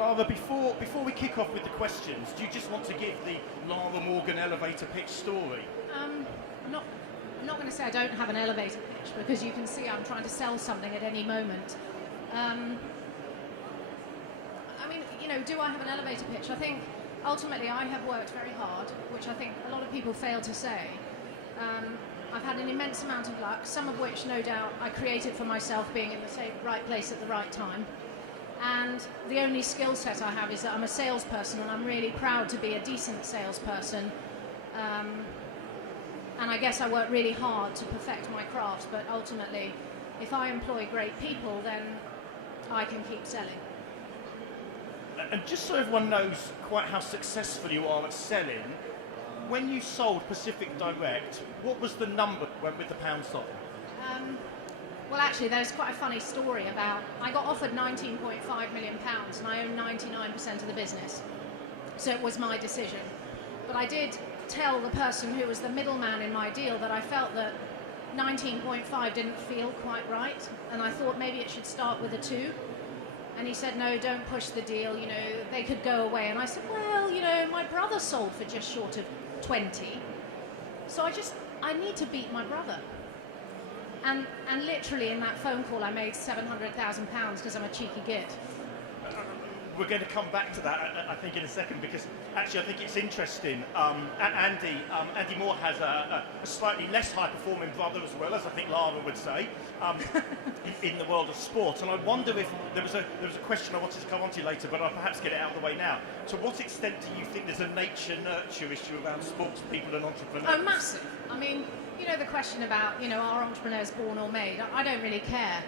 Lara, before we kick off with the questions, do you just want to give the Lara Morgan elevator pitch story? I'm not going to say I don't have an elevator pitch, because you can see I'm trying to sell something at any moment. I mean, do I have an elevator pitch? I think ultimately I have worked very hard, which I think a lot of people fail to say. I've had an immense amount of luck, some of which no doubt I created for myself, being in the right place at the right time. And the only skill set I have is that I'm a salesperson, and I'm really proud to be a decent salesperson. And I guess I work really hard to perfect my craft, but ultimately, if I employ great people, then I can keep selling. And just so everyone knows quite how successful you are at selling, when you sold Pacific Direct, what was the number went with the pound sign? Well, actually, there's quite a funny story about, I got offered £19.5 million and I own 99% of the business. So it was my decision. But I did tell the person who was the middleman in my deal that I felt that 19.5 didn't feel quite right, and I thought maybe it should start with a 2. And he said, no, don't push the deal, they could go away. And I said, well, my brother sold for just short of 20. So I need to beat my brother. And literally in that phone call, I made £700,000 because I'm a cheeky git. We're going to come back to that, I think, in a second, because actually I think it's interesting. Andy Moore has a slightly less high-performing brother as well, as I think Lara would say, in the world of sport. And I wonder if there was a question I wanted to come on to later, but I'll perhaps get it out of the way now. To what extent do you think there's a nature-nurture issue around sports people and entrepreneurs? Oh, massive. I mean, the question about, are entrepreneurs born or made? I don't really care.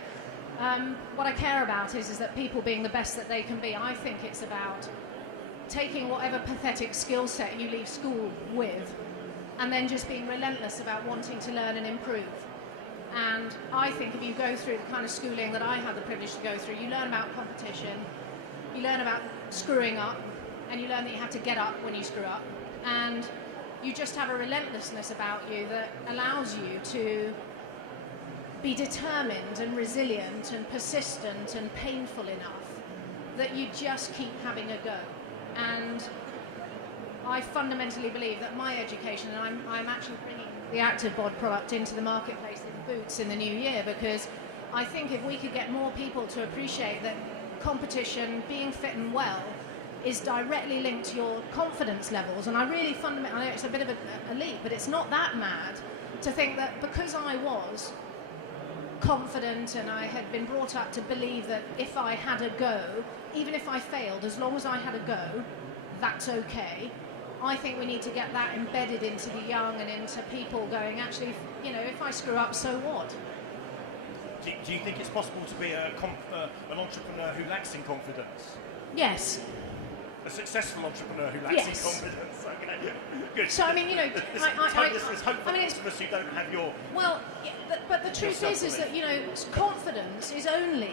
What I care about is that people being the best that they can be. I think it's about taking whatever pathetic skill set you leave school with, and then just being relentless about wanting to learn and improve. And I think if you go through the kind of schooling that I had the privilege to go through, you learn about competition, you learn about screwing up, and you learn that you have to get up when you screw up. And you just have a relentlessness about you that allows you to be determined and resilient and persistent and painful enough that you just keep having a go. And I fundamentally believe that my education, and I'm actually bringing the Active Bod product into the marketplace in Boots in the new year, because I think if we could get more people to appreciate that competition, being fit and well, is directly linked to your confidence levels. And I really fundamentally, I know it's a bit of a leap, but it's not that mad to think that because I was confident and I had been brought up to believe that if I had a go, even if I failed, as long as I had a go, that's okay. I think we need to get that embedded into the young and into people going, actually, if I screw up, so what? Do you think it's possible to be an entrepreneur who lacks in confidence? Yes. A successful entrepreneur who lacks in confidence. Okay, good. So I mean, there's hope for those of us who don't have your. Well, yeah, but the truth is that confidence is only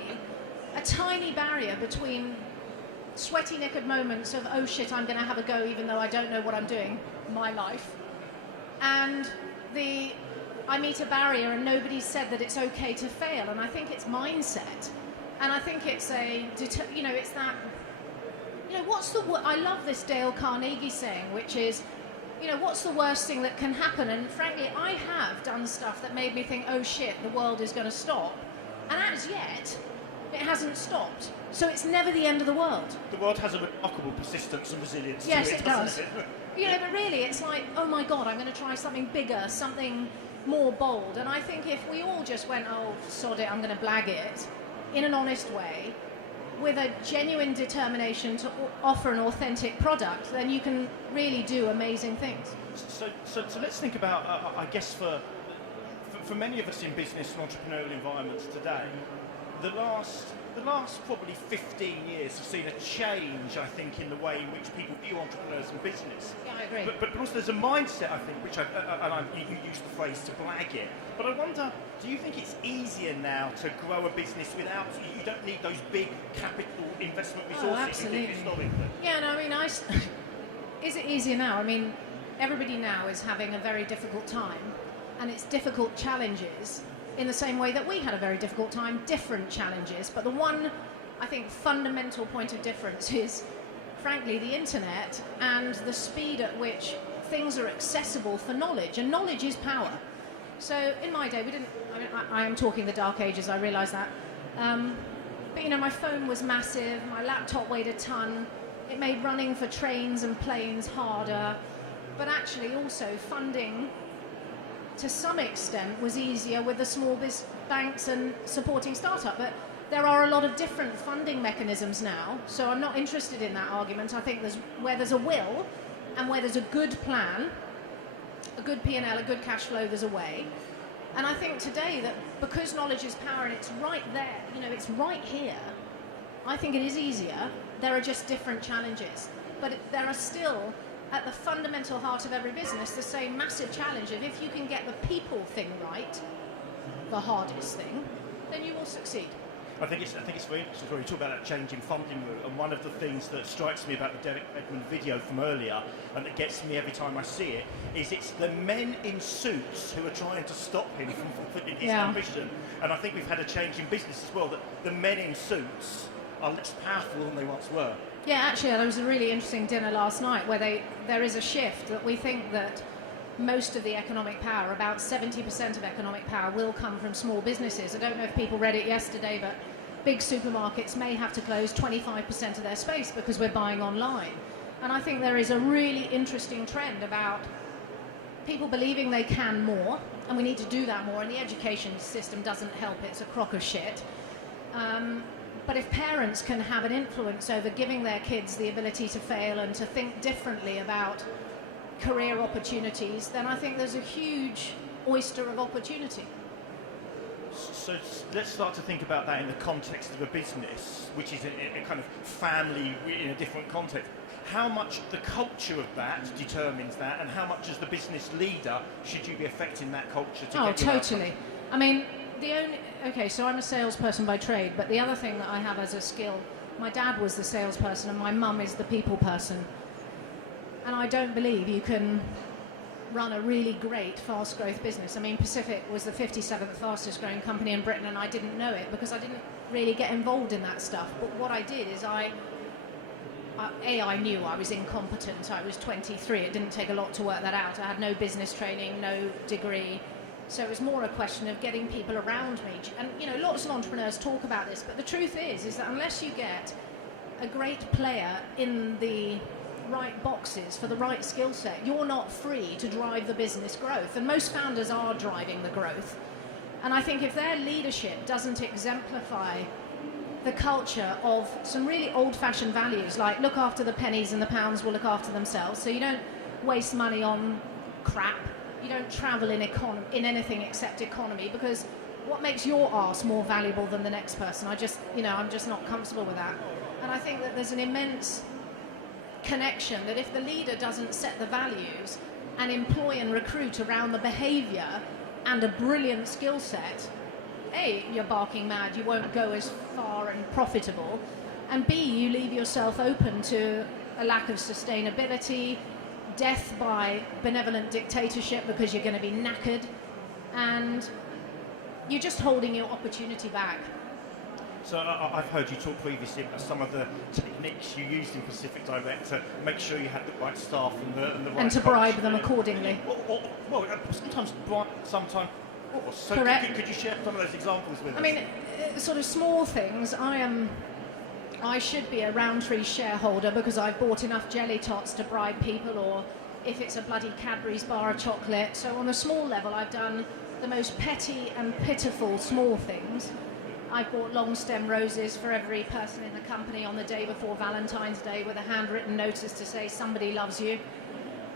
a tiny barrier between sweaty knickered moments of, oh shit, I'm going to have a go even though I don't know what I'm doing, my life, and I meet a barrier and nobody said that it's okay to fail. And I think it's mindset, and I think it's it's that. I love this Dale Carnegie saying, which is, what's the worst thing that can happen? And frankly, I have done stuff that made me think, oh shit, the world is going to stop. And as yet, it hasn't stopped. So it's never the end of the world. The world has a remarkable persistence and resilience to yes, it, it does. It? But really, it's like, oh my God, I'm going to try something bigger, something more bold. And I think if we all just went, oh, sod it, I'm going to blag it, in an honest way, with a genuine determination to offer an authentic product, then you can really do amazing things. So let's think about, I guess for many of us in business and entrepreneurial environments today, the last probably 15 years have seen a change, I think, in the way in which people view entrepreneurs and business. Yeah, I agree. But also there's a mindset, I think, which you used the phrase to blag it. But I wonder, do you think it's easier now to grow a business without, you don't need those big capital investment resources? Oh, absolutely. Historically? Yeah, no, I mean, is it easier now? I mean, everybody now is having a very difficult time, and it's difficult challenges in the same way that we had a very difficult time, different challenges. But the one I think fundamental point of difference is, frankly, the internet and the speed at which things are accessible for knowledge, and knowledge is power. So in my day, we didn't, I mean, I am talking the dark ages, I realise that. But you know, my phone was massive, my laptop weighed a ton, it made running for trains and planes harder, but actually also funding to some extent was easier with the small banks and supporting startup. But there are a lot of different funding mechanisms now, so I'm not interested in that argument. I think where there's a will and where there's a good plan, a good P&L, a good cash flow, there's a way. And I think today that because knowledge is power and it's right there, you know, it's right here, I think it is easier. There are just different challenges. But there are still, at the fundamental heart of every business, the same massive challenge of if you can get the people thing right, the hardest thing, then you will succeed. I think it's very interesting. You talk about that change in funding route, and one of the things that strikes me about the Derek Edmond video from earlier, and that gets me every time I see it, is it's the men in suits who are trying to stop him from fulfilling his ambition. And I think we've had a change in business as well, that the men in suits are less powerful than they once were. Yeah, actually, there was a really interesting dinner last night where there is a shift that we think that most of the economic power, about 70% of economic power, will come from small businesses. I don't know if people read it yesterday, but big supermarkets may have to close 25% of their space because we're buying online. And I think there is a really interesting trend about people believing they can more, and we need to do that more, and the education system doesn't help. It's a crock of shit. But if parents can have an influence over giving their kids the ability to fail and to think differently about career opportunities, then I think there's a huge oyster of opportunity. So let's start to think about that in the context of a business, which is a kind of family in a different context. How much the culture of that determines that, and how much as the business leader should you be affecting that culture to get your totally. I mean, so I'm a salesperson by trade, but the other thing that I have as a skill, my dad was the salesperson and my mum is the people person. And I don't believe you can run a really great fast growth business. I mean, Pacific was the 57th fastest growing company in Britain, and I didn't know it because I didn't really get involved in that stuff. But what I did is I knew I was incompetent. I was 23. It didn't take a lot to work that out. I had no business training, no degree. So it was more a question of getting people around me. And, you know, lots of entrepreneurs talk about this, but the truth is that unless you get a great player in the right boxes for the right skill set, you're not free to drive the business growth. And most founders are driving the growth. And I think if their leadership doesn't exemplify the culture of some really old-fashioned values, like look after the pennies and the pounds will look after themselves, so you don't waste money on crap, you don't travel in anything except economy, because what makes your arse more valuable than the next person? I'm just not comfortable with that. And I think that there's an immense connection that if the leader doesn't set the values and employ and recruit around the behavior and a brilliant skill set, A, you're barking mad, you won't go as far and profitable, and B, you leave yourself open to a lack of sustainability, death by benevolent dictatorship because you're going to be knackered, and you're just holding your opportunity back. So I've heard you talk previously about some of the techniques you used in Pacific Direct to make sure you had the right staff and the right and to bribe culture. them accordingly. Well, sometimes. So correct. Could you share some of those examples with us? I mean, sort of small things. I should be a Roundtree shareholder because I've bought enough jelly tots to bribe people, or if it's a bloody Cadbury's bar of chocolate. So on a small level, I've done the most petty and pitiful small things. I bought long stem roses for every person in the company on the day before Valentine's Day with a handwritten notice to say somebody loves you,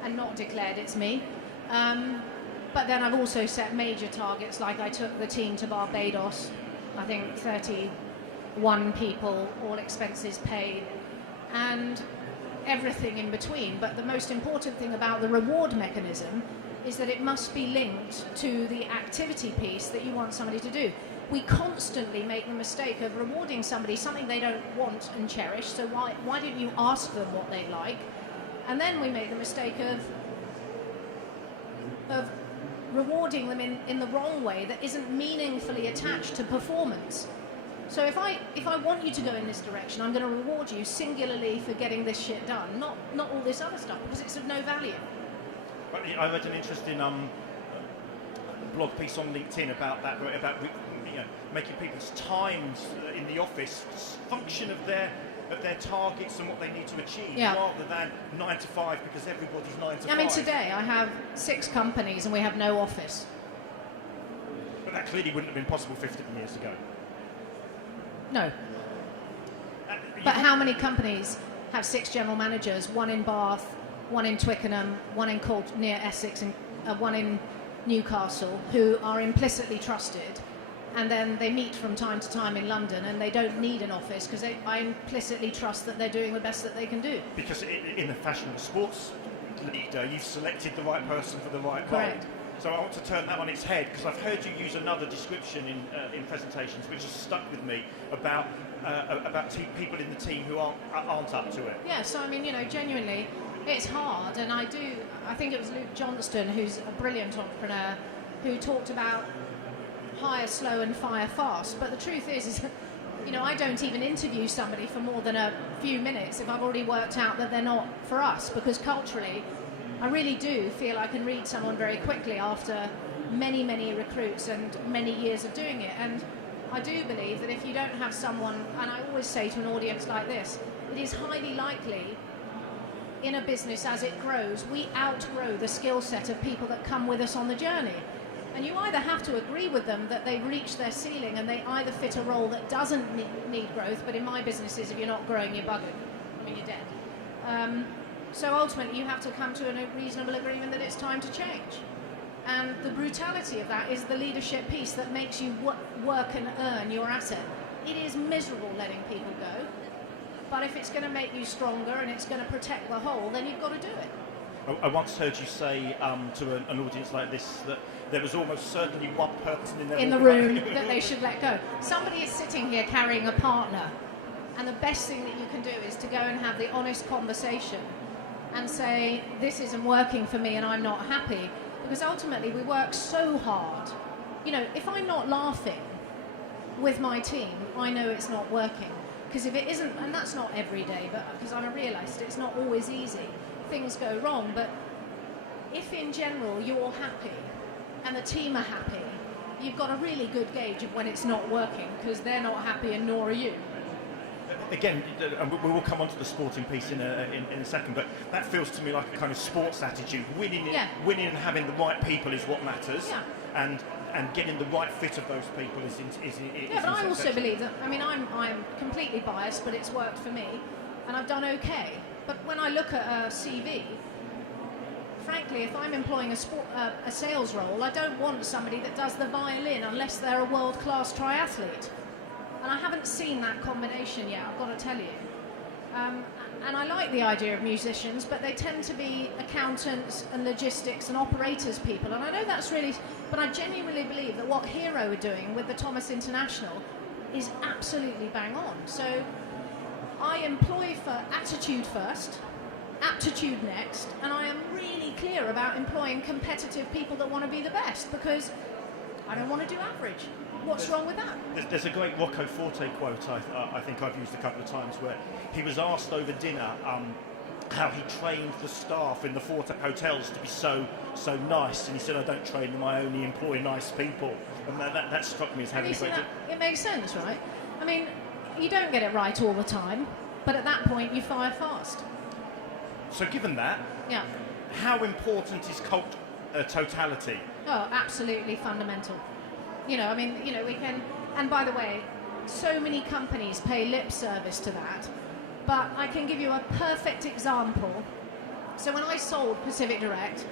and not declared it's me. But then I've also set major targets, like I took the team to Barbados, I think 31 people, all expenses paid, and everything in between. But the most important thing about the reward mechanism is that it must be linked to the activity piece that you want somebody to do. We constantly make the mistake of rewarding somebody something they don't want and cherish, so why don't you ask them what they like? And then we make the mistake of rewarding them in the wrong way that isn't meaningfully attached to performance. So if I want you to go in this direction, I'm going to reward you singularly for getting this shit done, not all this other stuff, because it's of no value. I read an interesting blog piece on LinkedIn about that, about making people's times in the office function of their targets and what they need to achieve, rather than 9 to 5, because everybody's 9 to 5. I mean, today I have 6 companies and we have no office. But that clearly wouldn't have been possible 15 years ago. No. But how many companies have 6 general managers, 1 in Bath, 1 in Twickenham, 1 in near Essex, and 1 in Newcastle, who are implicitly trusted, and then they meet from time to time in London, and they don't need an office because I implicitly trust that they're doing the best that they can do. Because in the fashion of sports leader, you've selected the right person for the right role. Correct. So I want to turn that on its head, because I've heard you use another description in presentations, which has stuck with me, about people in the team who aren't up to it. Yeah, so I mean, genuinely, it's hard, and I think it was Luke Johnston, who's a brilliant entrepreneur, who talked about hire slow and fire fast. But the truth is that, I don't even interview somebody for more than a few minutes if I've already worked out that they're not for us, because culturally, I really do feel I can read someone very quickly after many, many recruits and many years of doing it. And I do believe that if you don't have someone, and I always say to an audience like this, it is highly likely in a business as it grows, we outgrow the skill set of people that come with us on the journey. And you either have to agree with them that they've reached their ceiling and they either fit a role that doesn't need growth, but in my businesses, if you're not growing, you're buggered. I mean, you're dead. So ultimately, you have to come to a reasonable agreement that it's time to change. And the brutality of that is the leadership piece that makes you work and earn your asset. It is miserable letting people go, but if it's going to make you stronger and it's going to protect the whole, then you've got to do it. I once heard you say to an audience like this that there was almost certainly one person in the room that they should let go. Somebody is sitting here carrying a partner, and the best thing that you can do is to go and have the honest conversation and say, this isn't working for me and I'm not happy. Because ultimately we work so hard. If I'm not laughing with my team, I know it's not working. Because if it isn't, and that's not every day, but because I'm a realist, it's not always easy. Things go wrong, but if in general you're happy and the team are happy, you've got a really good gauge of when it's not working, because they're not happy and nor are you. Again, we will come on to the sporting piece in a second, but that feels to me like a kind of sports attitude. Winning and having the right people is what matters, and getting the right fit of those people is but I also believe that, I'm completely biased, but it's worked for me, and I've done okay. But when I look at a CV, frankly, if I'm employing a sales role, I don't want somebody that does the violin unless they're a world-class triathlete. And I haven't seen that combination yet, I've got to tell you. And I like the idea of musicians, but they tend to be accountants and logistics and operators people. And I know that's really, but I genuinely believe that what Hero are doing with the Thomas International is absolutely bang on. So I employ for attitude first, aptitude next, and I am really clear about employing competitive people that want to be the best, because I don't want to do average. What's wrong with that? There's a great Rocco Forte quote I think I've used a couple of times, where he was asked over dinner how he trained the staff in the Forte hotels to be so nice, and he said, I don't train them, I only employ nice people. And that struck me as having a great... It makes sense, right? I mean, you don't get it right all the time, but at that point you fire fast. So given that, how important is cult totality? Oh, absolutely fundamental. We can, and by the way, so many companies pay lip service to that, but I can give you a perfect example. So when I sold Pacific Direct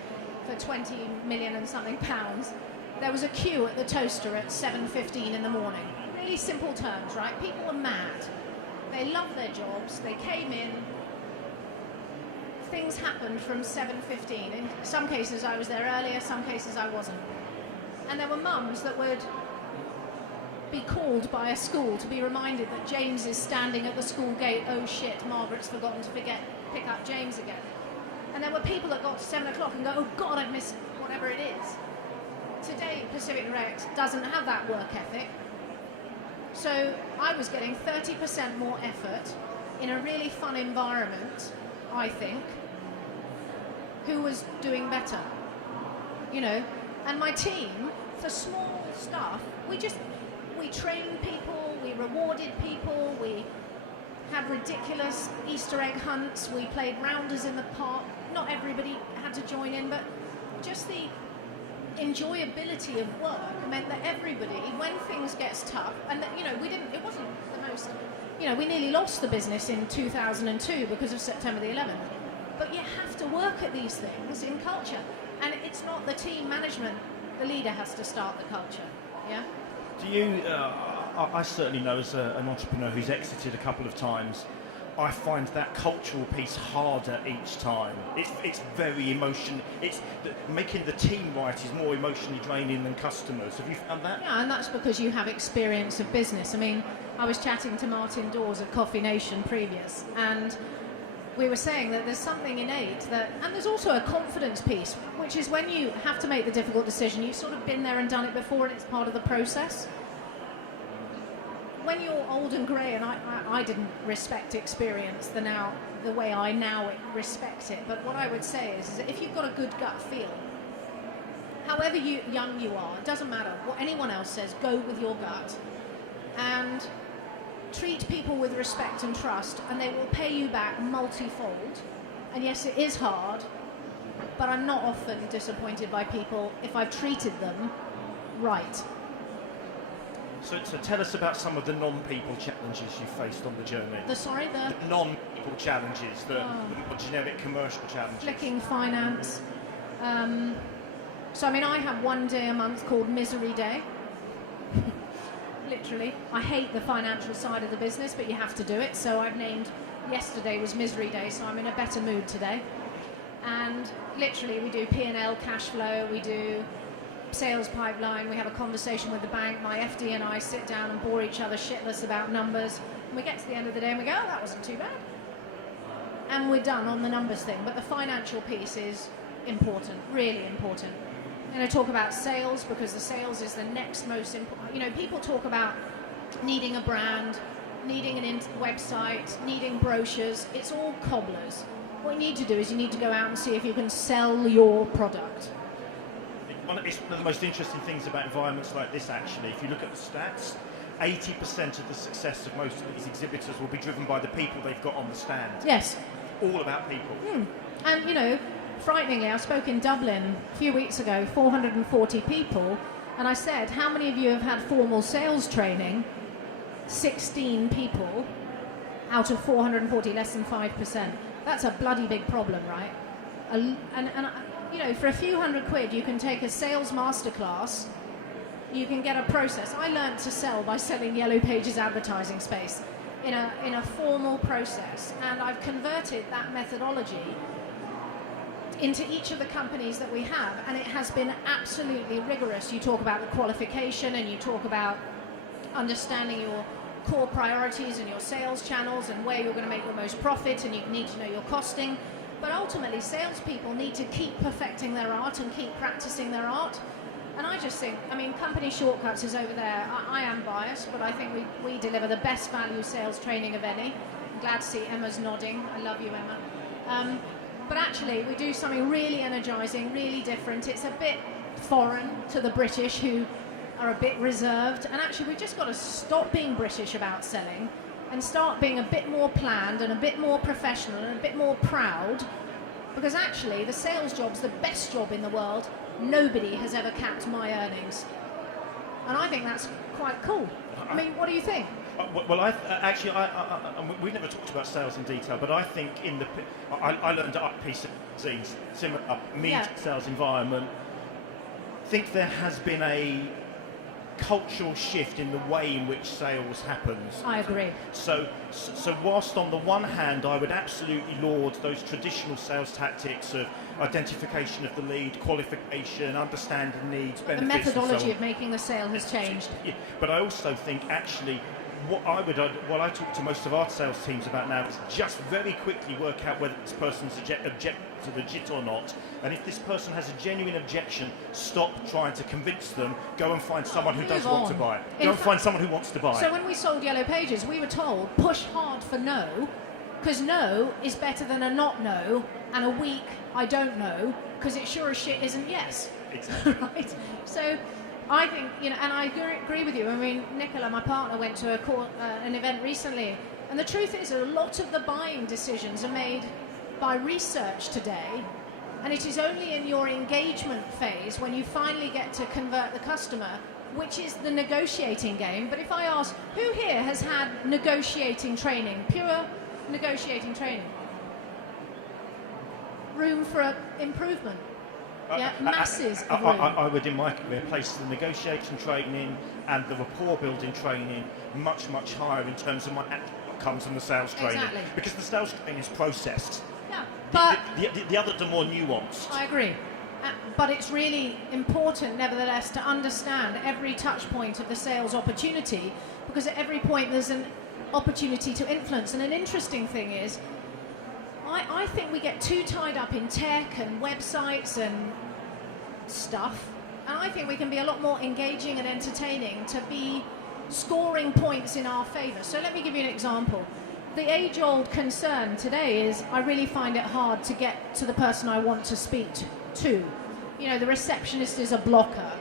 for 20 million and something pounds, there was a queue at the toaster at 7:15 in the morning. Really simple terms, right? People were mad. They loved their jobs. They came in. Things happened from 7:15. In some cases I was there earlier, some cases I wasn't. And there were mums that would be called by a school to be reminded that James is standing at the school gate. Oh shit, Margaret's forgotten to pick up James again. And there were people that got to 7 o'clock and go, oh God, I've missed whatever it is. Today, Pacific Direct doesn't have that work ethic. So I was getting 30% more effort in a really fun environment, I think. Who was doing better? You know, and my team, for small stuff, we trained people, we rewarded people, we had ridiculous Easter egg hunts, we played rounders in the park. Not everybody had to join in, but just the enjoyability of work meant that everybody, when things gets tough, and that, you know, it wasn't the most, you know, we nearly lost the business in 2002 because of September the 11th. But you have to work at these things in culture, and it's not the team management. The leader has to start the culture. Yeah. Do you? I certainly know as an entrepreneur who's exited a couple of times, I find that cultural piece harder each time. It's very emotional. Making the team right is more emotionally draining than customers. Have you found that? Yeah, and that's because you have experience of business. I mean, I was chatting to Martin Dawes at Coffee Nation previous, and we were saying that there's something innate and there's also a confidence piece, which is when you have to make the difficult decision, you've sort of been there and done it before, and it's part of the process. When you're old and grey, and I didn't respect experience the way I now respect it, but what I would say is that if you've got a good gut feel, however young you are, it doesn't matter what anyone else says, go with your gut and treat people with respect and trust, and they will pay you back multifold. And yes, it is hard, but I'm not often disappointed by people if I've treated them right. So tell us about some of the non-people challenges you faced on the journey. The non-people challenges, the more generic commercial challenges. Flicking finance. So I mean, I have one day a month called Misery Day. Literally, I hate the financial side of the business, but you have to do it. So I've named yesterday was Misery Day, so I'm in a better mood today. And literally, we do P&L, cash flow, we do sales pipeline, we have a conversation with the bank, my FD and I sit down and bore each other shitless about numbers, and we get to the end of the day and we go, oh, that wasn't too bad. And we're done on the numbers thing, but the financial piece is important, really important. I'm going to talk about sales, because the sales is the next most important. You know, people talk about needing a brand, needing a website, needing brochures. It's all cobblers. What you need to do is you need to go out and see if you can sell your product. It's one of the most interesting things about environments like this, actually. If you look at the stats, 80% of the success of most of these exhibitors will be driven by the people they've got on the stand. Yes. All about people. And, you know, frighteningly, I spoke in Dublin a few weeks ago, 440 people, and I said, how many of you have had formal sales training? 16 people out of 440, less than 5%. That's a bloody big problem, right? And you know, for a few £100 you can take a sales masterclass, you can get a process. I learned to sell by selling Yellow Pages advertising space in a formal process, and I've converted that methodology into each of the companies that we have, and it has been absolutely rigorous. You talk about the qualification, and you talk about understanding your core priorities and your sales channels and where you're going to make the most profit, and you need to know your costing. But ultimately, salespeople need to keep perfecting their art and keep practicing their art. And I just think, I mean, Company Shortcuts is over there. I am biased, but I think we deliver the best value sales training of any. I'm glad to see Emma's nodding. I love you, Emma. But actually, we do something really energizing, really different. It's a bit foreign to the British, who are a bit reserved. And actually, we've just got to stop being British about selling and start being a bit more planned and a bit more professional and a bit more proud, because actually the sales job's the best job in the world. Nobody has ever capped my earnings, and I think that's quite cool. I mean, what do you think? Well, we never talked about sales in detail, but I think I learned at PCs, similar sales environment. I think there has been a cultural shift in the way in which sales happens. I agree. So whilst on the one hand I would absolutely laud those traditional sales tactics of identification of the lead, qualification, understanding needs, benefits, the methodology of making the sale has changed. Yeah, but I also think actually what I talk to most of our sales teams about now is just very quickly work out whether this person's objections are legit or not. And if this person has a genuine objection, stop trying to convince them. Go and find someone who does want to buy it. Go and find someone who wants to buy it. So when we sold Yellow Pages, we were told push hard for no, because no is better than a not no, and a weak I don't know, because it sure as shit isn't yes. Exactly. Right. So I think, and I agree with you. I mean, Nicola, my partner, went to an event recently, and the truth is that a lot of the buying decisions are made by research today, and it is only in your engagement phase when you finally get to convert the customer, which is the negotiating game. But if I ask, who here has had negotiating training, pure negotiating training? Room for improvement. Yeah, masses of room. I would, in my career, place the negotiation training and the rapport building training much, much higher in terms of my outcomes than the sales training. Exactly. Because the sales training is processed. Yeah, but the others are more nuanced. I agree. But it's really important, nevertheless, to understand every touch point of the sales opportunity, because at every point there's an opportunity to influence. And an interesting thing is, I think we get too tied up in tech and websites and stuff, and I think we can be a lot more engaging and entertaining to be scoring points in our favour. So let me give you an example. The age-old concern today is I really find it hard to get to the person I want to speak to. The receptionist is a blocker,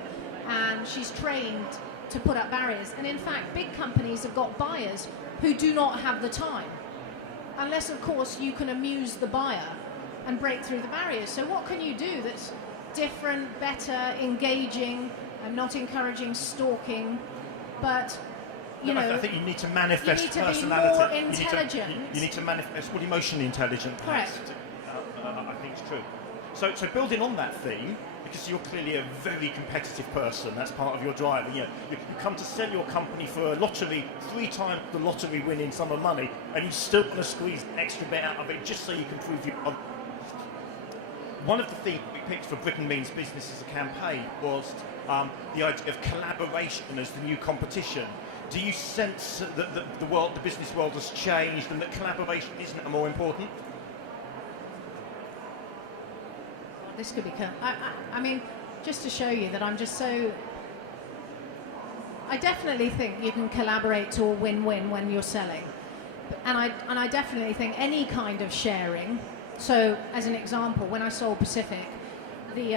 and she's trained to put up barriers. And in fact, big companies have got buyers who do not have the time. Unless, of course, you can amuse the buyer and break through the barriers. So what can you do that's different, better, engaging, and not encouraging stalking, but, I think you need to manifest you need to personality. be more intelligent. You need to manifest emotionally intelligent. Correct. I think it's true. So building on that theme, because you're clearly a very competitive person, that's part of your drive. You come to sell your company for a lottery, 3 times the lottery winning sum of money, and you still want to squeeze an extra bit out of it just so you can prove you are. One of the things we picked for Britain Means Business as a campaign was the idea of collaboration as the new competition. Do you sense that the business world has changed and that collaboration isn't more important? This could be. I mean, just to show you that I'm just so. I definitely think you can collaborate to a win-win when you're selling, and I definitely think any kind of sharing. So, as an example, when I sold Pacific, the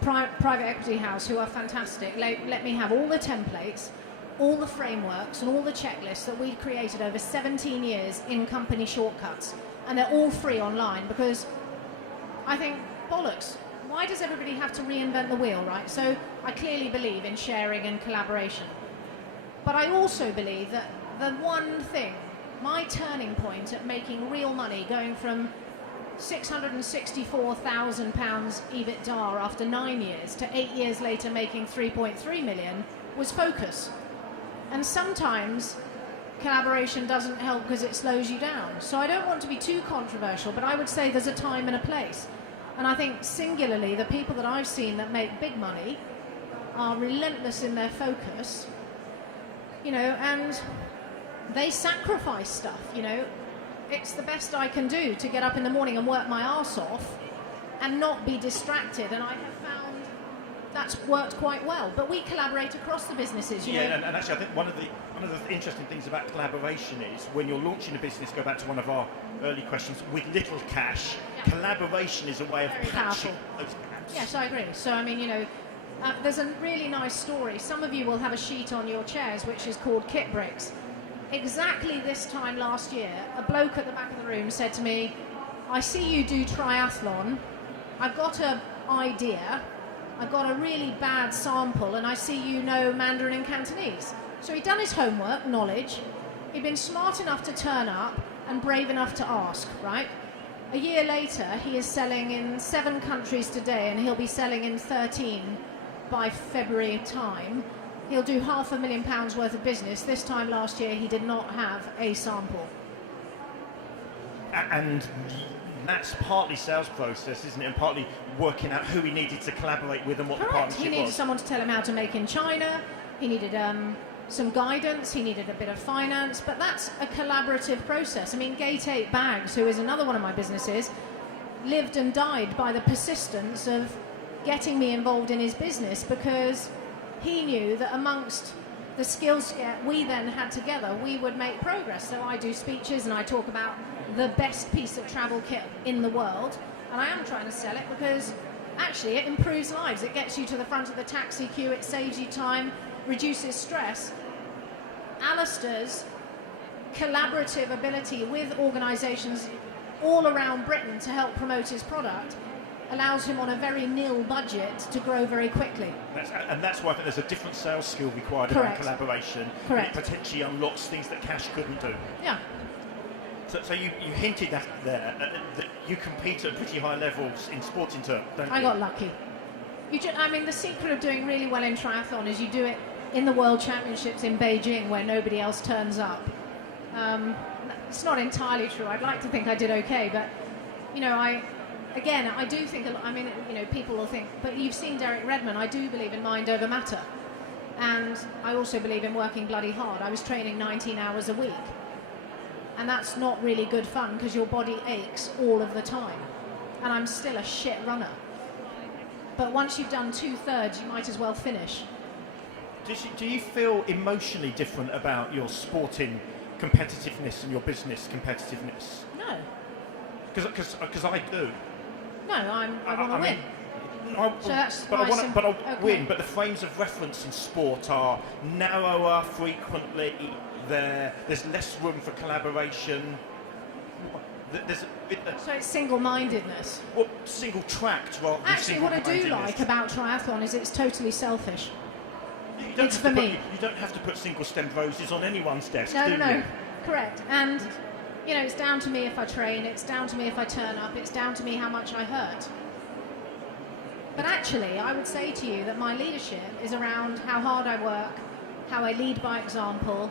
private equity house, who are fantastic, let me have all the templates, all the frameworks, and all the checklists that we'd created over 17 years in company shortcuts, and they're all free online because. I think, bollocks, why does everybody have to reinvent the wheel, right? So I clearly believe in sharing and collaboration. But I also believe that the one thing, my turning point at making real money, going from £664,000 EBITDA after 9 years to 8 years later making 3.3 million, was focus. And sometimes collaboration doesn't help because it slows you down. So I don't want to be too controversial, but I would say there's a time and a place. And I think singularly, the people that I've seen that make big money are relentless in their focus, and they sacrifice stuff, It's the best I can do to get up in the morning and work my arse off and not be distracted. And I have found that's worked quite well. But we collaborate across the businesses, and actually I think one of the interesting things about collaboration is when you're launching a business, go back to one of our early questions, with little cash, collaboration is a way of patching those gaps. Yes, I agree. So, I mean, there's a really nice story. Some of you will have a sheet on your chairs which is called Kit Bricks. Exactly this time last year, a bloke at the back of the room said to me, I see you do triathlon, I've got an idea, I've got a really bad sample, and I see you know Mandarin and Cantonese. So he'd done his homework, knowledge, he'd been smart enough to turn up and brave enough to ask, right? A year later, he is selling in 7 countries today, and he'll be selling in 13 by February time. He'll do £500,000 worth of business. This time last year, he did not have a sample. And that's partly sales process, isn't it? And partly working out who he needed to collaborate with and what the partnership was. He needed someone to tell him how to make in China. He needed some guidance, he needed a bit of finance, but that's a collaborative process. I mean, Gate 8 Bags, who is another one of my businesses, lived and died by the persistence of getting me involved in his business, because he knew that amongst the skill set we then had together, we would make progress. So I do speeches and I talk about the best piece of travel kit in the world, and I am trying to sell it because actually it improves lives. It gets you to the front of the taxi queue, it saves you time, reduces stress. Alistair's collaborative ability with organisations all around Britain to help promote his product allows him on a very nil budget to grow very quickly. That's why I think there's a different sales skill required around collaboration. Correct. It potentially unlocks things that cash couldn't do. Yeah. So you hinted at there that you compete at pretty high levels in sporting terms, don't you? I got lucky. I mean, the secret of doing really well in triathlon is you do it in the World Championships in Beijing where nobody else turns up. It's not entirely true. I'd like to think I did okay, but you know, I do think. I mean, you know, people will think, but you've seen Derek Redmond. I do believe in mind over matter, and I also believe in working bloody hard. I was training 19 hours a week, and that's not really good fun because your body aches all of the time, and I'm still a shit runner. But once you've done 2/3, you might as well finish. Do you feel emotionally different about your sporting competitiveness and your business competitiveness? No. Because I do. No, I want to win. So that's but I want to okay. win. But the frames of reference in sport are narrower frequently. There's less room for collaboration. So it's single-mindedness. Well, single-tracked rather than Actually, what I do like about triathlon is it's totally selfish. It's for me. You don't have to put single-stemmed roses on anyone's desk, do you? No. Correct. And, you know, it's down to me if I train, it's down to me if I turn up, it's down to me how much I hurt. But actually, I would say to you that my leadership is around how hard I work, how I lead by example,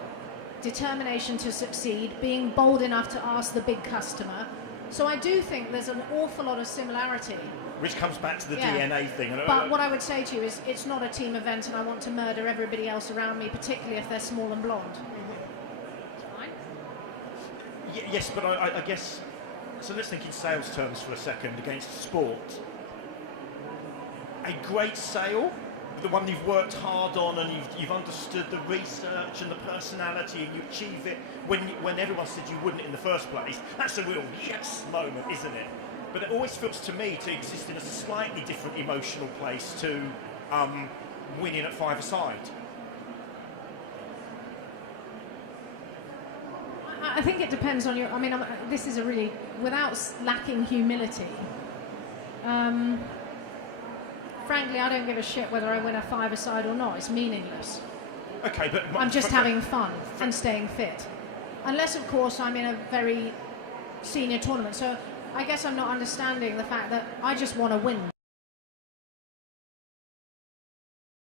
determination to succeed, being bold enough to ask the big customer. So I do think there's an awful lot of similarity. Which comes back to the DNA thing. But what I would say to you is it's not a team event and I want to murder everybody else around me, particularly if they're small and blonde. Fine. Yes, but I guess... So let's think in sales terms for a second against sport. A great sale, the one you've worked hard on and you've understood the research and the personality and you achieve it when everyone said you wouldn't in the first place, that's a real yes moment, isn't it? But it always feels to me to exist in a slightly different emotional place to winning at five-a-side. I think it depends on your... I mean, this is a really... Without lacking humility, frankly, I don't give a shit whether I win a five-a-side or not. It's meaningless. Okay, but... I'm just having fun and staying fit. Unless, of course, I'm in a very senior tournament. So I guess I'm not understanding the fact that I just want to win